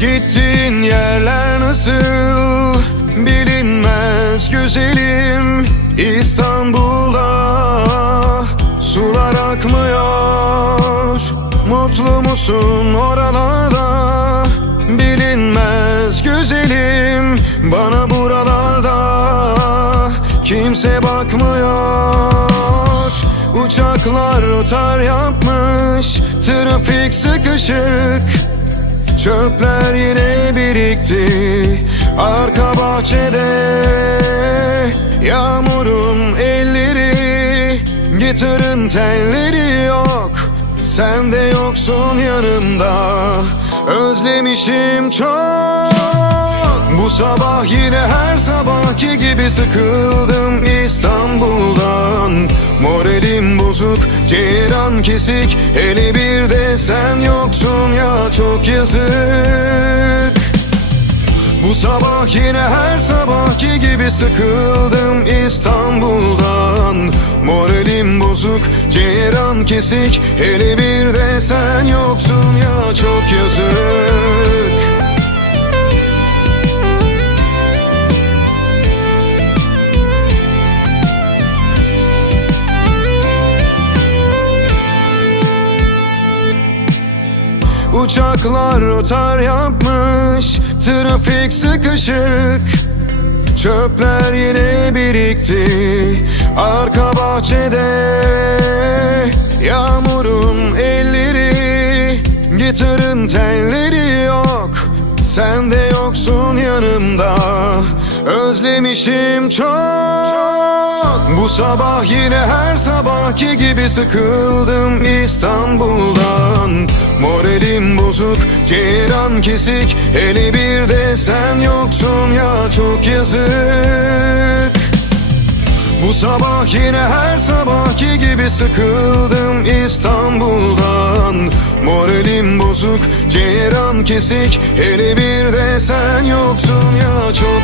Gittiğin yerler nasıl? Bilinmez güzelim. İstanbul'da sular akmıyor. Mutlu musun oralarda? Bilinmez güzelim. Bana buralarda kimse bakmıyor. Uçaklar rotar yapmış Trafik sıkışık Çöpler yine birikti Arka bahçede. Yağmurun elleri Gitarın telleri yok. Sen de yoksun yanımda Özlemişim çok. Bu sabah yine her sabahki gibi sıkıldım İstanbul'dan Moralim bozuk, ceyran kesik. Hele bir de sen yoksun ya çok yazık. Bu sabah yine her sabahki gibi sıkıldım İstanbul'dan. Moralim bozuk, ceyran kesik. Hele bir de sen yoksun ya çok yazık Uçaklar rotar yapmış Trafik sıkışık. Çöpler yine birikti Arka bahçede. Yağmurun elleri Gitarın telleri yok. Sen de yoksun yanımda Özlemişim çok. Bu sabah yine her sabahki gibi sıkıldım İstanbul'dan Moralim bozuk, ceyran kesik. Hele bir de sen yoksun ya çok yazık. Bu sabah yine her sabahki gibi sıkıldım İstanbul'dan. Moralim bozuk, ceyran kesik. Hele bir de sen yoksun ya çok